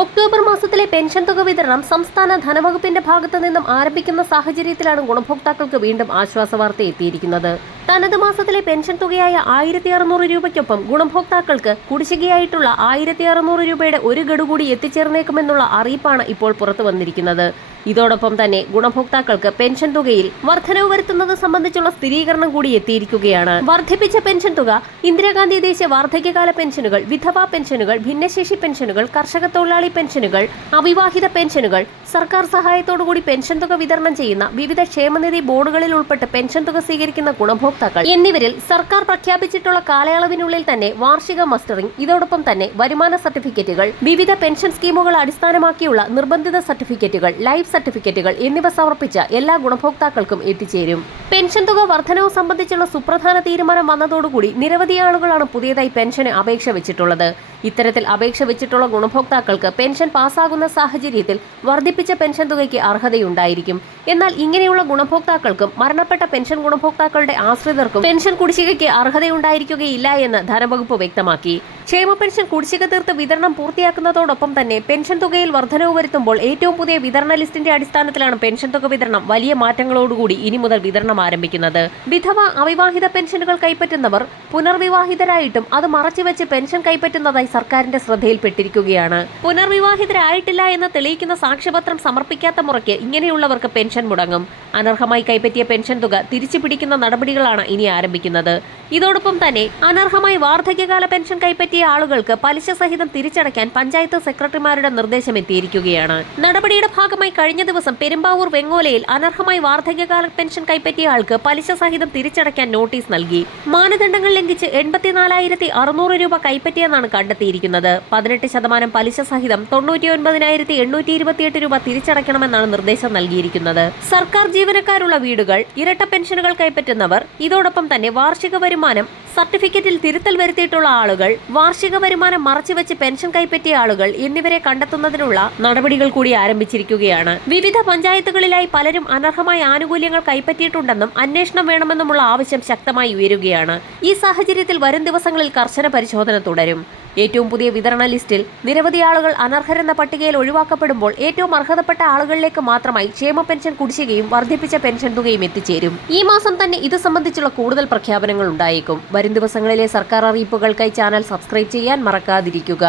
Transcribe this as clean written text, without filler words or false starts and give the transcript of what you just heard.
October മാസത്തിലെ pension തുക വിതരണം സംസ്ഥാന ധനവകുപ്പിന്റെ ഭാഗത്തു നിന്നും ആരംഭിക്കുന്ന സാഹചര്യത്തിലാണ് ഗുണഭോക്താക്കൾക്ക് വീണ്ടും ആശ്വാസവാർത്ത എത്തിയിരിക്കുന്നത്. തനത് മാസത്തിലെ പെൻഷൻ തുകയായ 1600 രൂപയ്ക്കൊപ്പം ഗുണഭോക്താക്കൾക്ക് കുടിശ്ശികയായിട്ടുള്ള 1600 രൂപയുടെ ഒരു ഗഡു കൂടി എത്തിച്ചേർന്നേക്കുമെന്നുള്ള അറിയിപ്പാണ് ഇപ്പോൾ പുറത്തു വന്നിരിക്കുന്നത്. ഇതോടൊപ്പം തന്നെ ഗുണഭോക്താക്കൾക്ക് പെൻഷൻ തുകയിൽ വർധനവ് വരുത്തുന്നത് സംബന്ധിച്ചുള്ള സ്ഥിരീകരണം കൂടി എത്തിയിരിക്കുകയാണ്. വർദ്ധിപ്പിച്ച പെൻഷൻ തുക ഇന്ദിരാഗാന്ധി ദേശീയ വാർദ്ധക്യകാല പെൻഷനുകൾ, വിധവാ പെൻഷനുകൾ, ഭിന്നശേഷി പെൻഷനുകൾ, കർഷക തൊഴിലാളി പെൻഷനുകൾ, അവിവാഹിത പെൻഷനുകൾ, സർക്കാർ സഹായത്തോടുകൂടി പെൻഷൻ തുക വിതരണം ചെയ്യുന്ന വിവിധ ക്ഷേമനിധി ബോർഡുകളിൽ ഉൾപ്പെട്ട് പെൻഷൻ തുക സ്വീകരിക്കുന്ന ഗുണഭോക്താക്കൾ എന്നിവരിൽ സർക്കാർ പ്രഖ്യാപിച്ചിട്ടുള്ള കാലയളവിനുള്ളിൽ തന്നെ വാർഷിക മസ്റ്ററിംഗ്, ഇതോടൊപ്പം തന്നെ വരുമാന സർട്ടിഫിക്കറ്റുകൾ, വിവിധ പെൻഷൻ സ്കീമുകൾ അടിസ്ഥാനമാക്കിയുള്ള നിർബന്ധിത സർട്ടിഫിക്കറ്റുകൾ, ലൈഫ് സർട്ടിഫിക്കറ്റുകൾ എന്നിവ സമർപ്പിച്ച എല്ലാ ഗുണഭോക്താക്കൾക്കും എത്തിച്ചേരും. പെൻഷൻ തുക വർധനവ് സംബന്ധിച്ചുള്ള സുപ്രധാന തീരുമാനം വന്നതോടുകൂടി നിരവധി ആളുകളാണ് പുതിയതായി പെൻഷന് അപേക്ഷ വെച്ചിട്ടുള്ളത്. ഇത്തരത്തിൽ അപേക്ഷ വെച്ചിട്ടുള്ള ഗുണഭോക്താക്കൾക്ക് പെൻഷൻ പാസ്സാകുന്ന സാഹചര്യത്തിൽ വർദ്ധിപ്പിച്ച പെൻഷൻ തുകയ്ക്ക് അർഹതയുണ്ടായിരിക്കും. എന്നാൽ ഇങ്ങനെയുള്ള ഗുണഭോക്താക്കൾക്കും മരണപ്പെട്ട പെൻഷൻ ഗുണഭോക്താക്കളുടെ ആശ്രിതർക്കും പെൻഷൻ കുടിശ്ശികയ്ക്ക് അർഹതയുണ്ടായിരിക്കുകയില്ല എന്ന് ധനവകുപ്പ് വ്യക്തമാക്കി. ക്ഷേമ പെൻഷൻ കുടിശ്ശിക തീർത്ത് വിതരണം പൂർത്തിയാക്കുന്നതോടൊപ്പം തന്നെ പെൻഷൻ തുകയിൽ വർധനവ് വരുത്തുമ്പോൾ ഏറ്റവും പുതിയ വിതരണ ലിസ്റ്റിന്റെ അടിസ്ഥാനത്തിലാണ് പെൻഷൻ തുക വിതരണം വലിയ മാറ്റങ്ങളോടുകൂടി ഇനി മുതൽ വിതരണം ആരംഭിക്കുന്നത്. വിധവ, അവിവാഹിത പെൻഷനുകൾ കൈപ്പറ്റുന്നവർ പുനർവിവാഹിതരായിട്ടും അത് മറച്ചുവെച്ച് പെൻഷൻ കൈപ്പറ്റുന്നതായി സർക്കാരിന്റെ ശ്രദ്ധയിൽപ്പെട്ടിരിക്കുകയാണ്. പുനർവിവാഹിതരായിട്ടില്ല എന്ന് തെളിയിക്കുന്ന സാക്ഷ്യപത്രം സമർപ്പിക്കാത്ത മുറയ്ക്ക് ഇങ്ങനെയുള്ളവർക്ക് പെൻഷൻ മുടങ്ങും. അനർഹമായി കൈപ്പറ്റിയ പെൻഷൻ തുക തിരിച്ചു പിടിക്കുന്ന നടപടികളാണ് ഇനി ആരംഭിക്കുന്നത്. ഇതോടൊപ്പം തന്നെ അനർഹമായി വാർദ്ധക്യകാല പെൻഷൻ കൈപ്പറ്റിയ ആളുകൾക്ക് പലിശ സഹിതം തിരിച്ചടയ്ക്കാൻ പഞ്ചായത്ത് സെക്രട്ടറിമാരുടെ നിർദ്ദേശം എത്തിയിരിക്കുകയാണ്. നടപടിയുടെ ഭാഗമായി കഴിഞ്ഞ ദിവസം പെരുമ്പാവൂർ വെങ്ങോലയിൽ അനർഹമായി വാർദ്ധക്യകാല പെൻഷൻ കൈപ്പറ്റിയ ആൾക്ക് പലിശ സഹിതം തിരിച്ചടയ്ക്കാൻ നോട്ടീസ് നൽകി. മാനദണ്ഡങ്ങൾ ലംഘിച്ച് 84,600 രൂപ കൈപ്പറ്റിയെന്നാണ് കണ്ടെത്തിയിരിക്കുന്നത്. 18% പലിശ സഹിതം 99,828 രൂപ തിരിച്ചടയ്ക്കണമെന്നാണ് നിർദ്ദേശം നൽകിയിരിക്കുന്നത്. സർക്കാർ ജീവനക്കാരുള്ള വീടുകൾ, ഇരട്ട പെൻഷനുകൾ കൈപ്പറ്റുന്നവർ, ഇതോടൊപ്പം തന്നെ വാർഷിക വരുമാനം സർട്ടിഫിക്കറ്റിൽ തിരുത്തൽ വരുത്തിയിട്ടുള്ള ആളുകൾ, വാർഷിക വരുമാനം മറച്ചുവെച്ച് പെൻഷൻ കൈപ്പറ്റിയ ആളുകൾ എന്നിവരെ കണ്ടെത്തുന്നതിനുള്ള നടപടികൾ കൂടി ആരംഭിച്ചിരിക്കുകയാണ്. വിവിധ പഞ്ചായത്തുകളിലായി പലരും അനർഹമായ ആനുകൂല്യങ്ങൾ കൈപ്പറ്റിയിട്ടുണ്ടെന്നും അന്വേഷണം വേണമെന്നുമുള്ള ആവശ്യം ശക്തമായി ഉയരുകയാണ്. ഈ സാഹചര്യത്തിൽ വരും ദിവസങ്ങളിൽ കർശന പരിശോധന തുടരും. ഏറ്റവും പുതിയ വിതരണ ലിസ്റ്റിൽ നിരവധി ആളുകൾ അനർഹരെന്ന പട്ടികയിൽ ഒഴിവാക്കപ്പെടുമ്പോൾ ഏറ്റവും അർഹതപ്പെട്ട ആളുകളിലേക്ക് മാത്രമായി ക്ഷേമ പെൻഷൻ കുടിശ്ശികയും വർദ്ധിപ്പിച്ച പെൻഷൻ തുകയും എത്തിച്ചേരും. ഈ മാസം തന്നെ ഇത് സംബന്ധിച്ചുള്ള കൂടുതൽ പ്രഖ്യാപനങ്ങൾ ഉണ്ടായേക്കും. വരും ദിവസങ്ങളിലെ സർക്കാർ അറിയിപ്പുകൾക്കായി ചാനൽ സബ്സ്ക്രൈബ് ചെയ്യാൻ മറക്കാതിരിക്കുക.